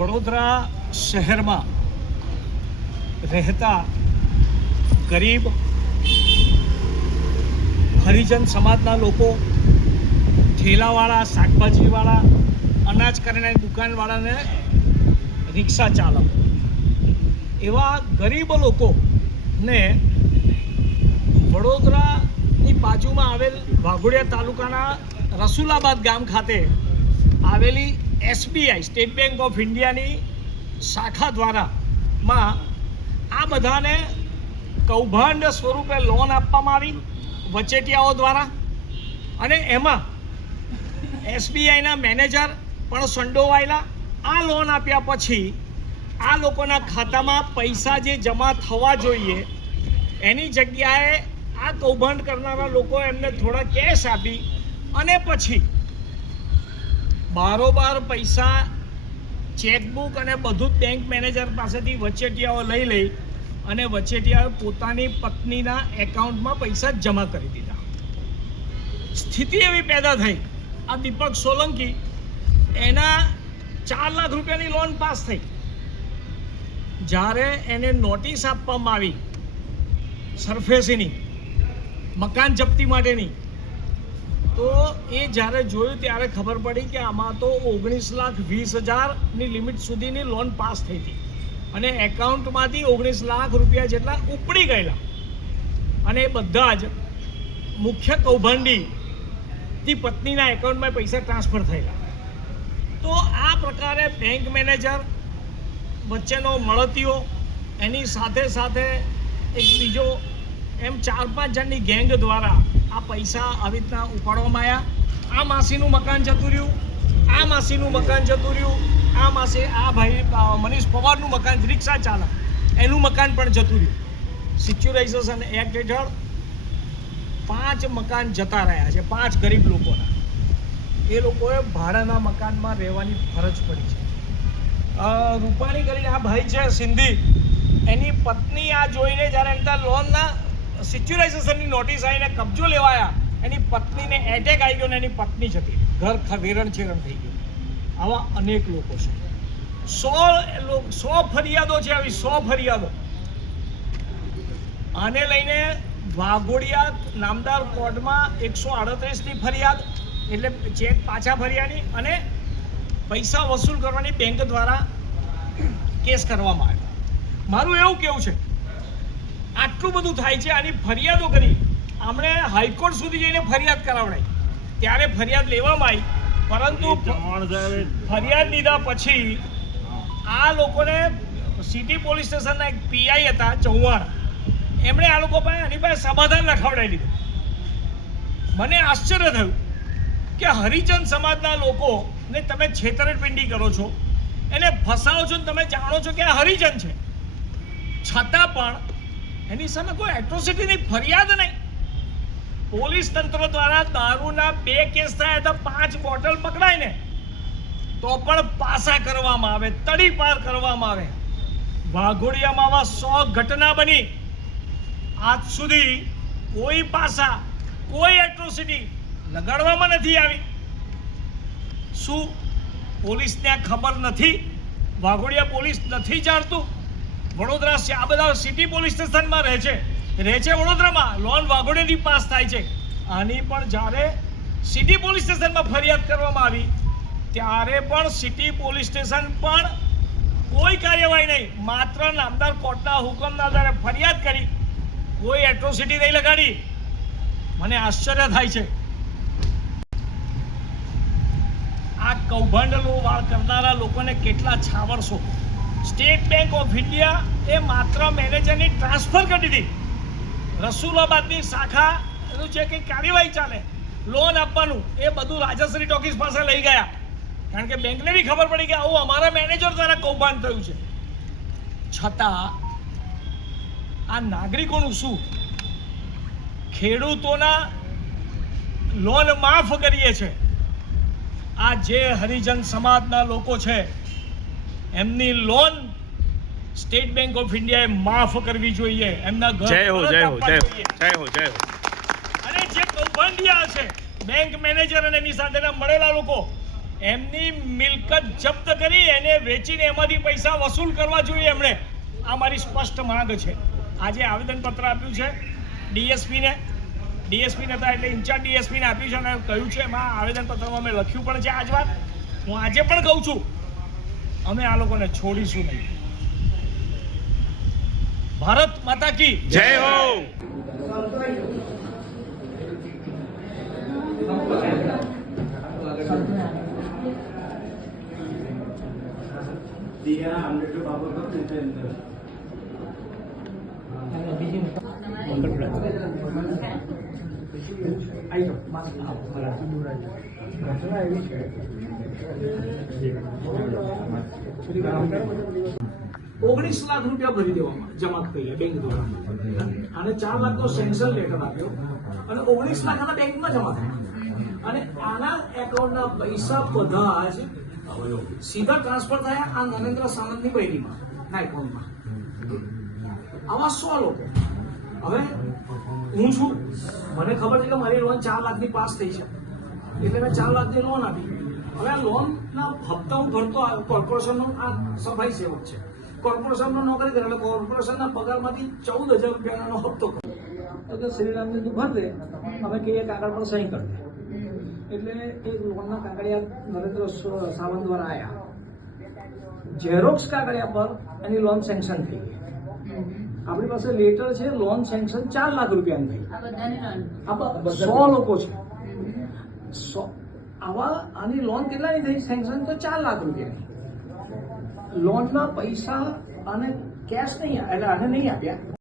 વડોદરા શહેરમાં રહેતા ગરીબ હરિજન સમાજના લોકો, ઠેલાવાળા, શાકભાજીવાળા, અનાજ કરિયાણાની દુકાનવાળાને રિક્ષા ચાલક, એવા ગરીબ લોકોને વડોદરાની બાજુમાં આવેલ વાઘોડિયા તાલુકાના રસુલાબાદ ગામ ખાતે આવેલી SBI સ્ટેટ બેંક ઓફ ઇન્ડિયાની શાખા દ્વારામાં આ બધાને કૌભાંડ સ્વરૂપે લોન આપવામાં આવી વચેટિયાઓ દ્વારા, અને એમાં SBIના મેનેજર પણ સંડોવાયેલા. આ લોન આપ્યા પછી આ લોકોના ખાતામાં પૈસા જે જમા થવા જોઈએ એની જગ્યાએ આ કૌભાંડ કરનારા લોકો એમને થોડા કેશ આપી અને પછી બારોબાર પૈસા, ચેકબુક અને બધું જ બેંક મેનેજર પાસેથી વચેટિયાઓ લઈ અને વચેટિયાએ પોતાની પત્નીના એકાઉન્ટમાં પૈસા જમા કરી દીધા. સ્થિતિ એવી પેદા થઈ, આ દીપક સોલંકી, એના 4 લાખ રૂપિયાની લોન પાસ થઈ. જ્યારે એને નોટિસ આપવામાં આવી સરફેસીની, મકાન જપ્તી માટેની, તો એ જ્યારે જોયું ત્યારે ખબર પડી કે આમાં તો 19,20,000ની લિમિટ સુધીની લોન પાસ થઈ હતી અને એકાઉન્ટમાંથી 19 લાખ રૂપિયા જેટલા ઉપડી ગયેલા, અને એ બધા જ મુખ્ય કૌભાંડીની પત્નીના એકાઉન્ટમાં પૈસા ટ્રાન્સફર થયેલા. તો આ પ્રકારે બેંક મેનેજર વચ્ચેનો મળતીઓ, એની સાથે સાથે એક બીજો, એમ 4-5 જણની ગેંગ દ્વારા આ પૈસા આવી રીતના ઉપાડવામાં આવ્યા. આ માસીનું મકાન જતું રહ્યું, આ માસીનું મકાન જતું રહ્યું, આ માસી, આ ભાઈ મનીષ પવારનું મકાન, રિક્ષા ચાલક, એનું મકાન પણ જતું રહ્યું. સિક્યુરાઇઝેશન એક્ટ હેઠળ 5 મકાન જતા રહ્યા છે, 5 ગરીબ લોકોના. એ લોકોએ ભાડાના મકાનમાં રહેવાની ફરજ પડી છે. રૂપાણી કરીને આ ભાઈ છે સિંધી, એની પત્ની આ જોઈને જ્યારે એમના લોનના સિક્યુરાઇઝેશનની નોટિસ આવીને કબજો લેવાયા, એની પત્નીને એટેક આવી ગયો ને એની પત્ની જતી, ઘર વેરણ છેરણ થઈ ગયું. આવા અનેક લોકો છે. 100 ફરિયાદો છે, આવી 100 ફરિયાદો. આને લઈને વાઘોડિયા નામદાર કોર્ટમાં 138ની ફરિયાદ, એટલે ચેક પાછા ફર્યાની અને પૈસા વસૂલ કરવાની બેંક દ્વારા કેસ કરવામાં આવ્યો. મારું એવું કહેવું છે, આટલું બધું થાય છે, આની ફરિયાદો કરી, આમણે હાઈકોર્ટ સુધી જઈને ફરિયાદ કરાવડાઈ, ત્યારે ફરિયાદ લેવામાં આવી, પરંતુ ફરિયાદ લીધા પછી આ લોકોને સિટી પોલીસ સ્ટેશનના એક PI હતા ચૌહાણ, એમણે આ લોકો પાસે આની પાસે સમાધાન રખાવડાવી લીધું. મને આશ્ચર્ય થયું કે હરિજન સમાજના લોકોને તમે છેતરપિંડી કરો છો, એને ફસાવો છો, તમે જાણો છો કે આ હરિજન છે, છતાં પણ એની સામે કોઈ એટ્રોસિટીની ફરિયાદ નહીં. પોલીસ તંત્ર દ્વારા દારૂના 2 કેસ થયા હતા, 5 બોટલ પકડાઈને, તો પણ પાસા કરવામાં આવે, તડીપાર કરવામાં આવે. વાઘોડિયામાં આવા 100 ઘટના બની, આજ સુધી કોઈ પાસા, કોઈ એટ્રોસિટી લગાડવામાં નથી આવી. શું પોલીસને ખબર નથી? વાઘોડિયા પોલીસ નથી જાણતું? વડોદરા આ બધા સિટી પોલીસ સ્ટેશનમાં રહે છે વડોદરામાં, લોન વાઘોડિયાથી પાસ થાય છે. આની પણ જ્યારે સિટી પોલીસ સ્ટેશનમાં ફરિયાદ કરવામાં આવી ત્યારે પણ સિટી પોલીસ સ્ટેશન પણ કોઈ કાર્યવાહી નહીં, માત્ર નામદાર કોર્ટના હુકમના આધારે ફરિયાદ કરી, કોઈ એટ્રોસિટી નહીં લગાડી. મને આશ્ચર્ય થાય છે. આ કૌભાંડ કરનારા લોકોને કેટલા છાવરશો. સ્ટેટ બેંક ઓફ ઇન્ડિયા એ માત્ર મેનેજરની ટ્રાન્સફર કરી દીધી. રસુલાબાદની શાખાનું જે કંઈ કાર્યવાહી ચાલે, લોન આપવાનું, એ બધું રાજશ્રી ટોકીઝ પાસે લઈ ગયા, કારણ કે બેંકને બી ખબર પડી કે આવું અમારા મેનેજર દ્વારા કૌભાંડ થયું છે. છતાં આ નાગરિકોનું શું? ખેડૂતોના લોન માફ કરીએ છે. આ જે હરિજન સમાજના લોકો છે એમની લોન સ્ટેટ બેંક ઓફ ઇન્ડિયાએ માફ કરવી જોઈએ, એમના ઘર જય હો જય હો જય હો જય હો. અને જે કૌભાંડિયા છે બેંક મેનેજર અને એની સાથેના મળેલા લોકો, એમની મિલકત જપ્ત કરી એને વેચીને એમાંથી પૈસા વસૂલ કરવા જોઈએ એમણે. આ મારી સ્પષ્ટ માંગ છે. આજે આવેદનપત્ર આપ્યું છે ડીએસપીને હતા એટલે ઇન્ચાર્જ ડીએસપીને આપ્યું છે અને કહ્યું છે એમાં આવેદનપત્રમાં મેં લખ્યું પણ છે. આજ વાત હું આજે પણ કહું છું, અમે આ લોકોને છોડીશું નહીં. ભારત માતા કી જય હો. ₹19 લાખ ભરી દેવામાં જમા કરી બેંક દ્વારા અને 4 લાખનો સેન્સર લેટર આપ્યો અને 19 લાખ આના બેંકમાં જમા થયા અને આના એકાઉન્ટના પૈસા બધા જ સીધા ટ્રાન્સફર થયા આ નરેન્દ્ર સાવંતની બૈરીમાં ના એકાઉન્ટમાં. આવા 100 લોકો. હવે હું છું, મને ખબર છે કે મારી લોન 4 લાખની પાસ થઈ છે એટલે મેં 4 લાખની લોન આપી. હવે આ લોનના હપ્તા હું ભરતો આવ્યો. કોર્પોરેશનનો આ સફાઈ સેવક છે, કોર્પોરેશનનો નોકરી કરે એટલે કોર્પોરેશનના પગારમાંથી 14,000 રૂપિયાનો હપ્તો કર્યો. શ્રીરામને તું ભર દે, અમે કહીએ કાગળ પર સહી કરી દે. એટલે એ લોનના કાગળિયા નરેન્દ્ર સાવંત દ્વારા આવ્યા. ઝેરોક્સ કાગળિયા પર એની લોન સેન્કશન થઈ ગઈ. આપણી પાસે લેટર છે, લોન સેન્કશન 4 લાખ રૂપિયાની થઈ. આ 100 લોકો છે. આની લોન કેટલાની થઈ? સેન્કશન તો 4 લાખ રૂપિયાની. લોનના પૈસા અને કેશ નહીં એટલે આને નહીં આપ્યા.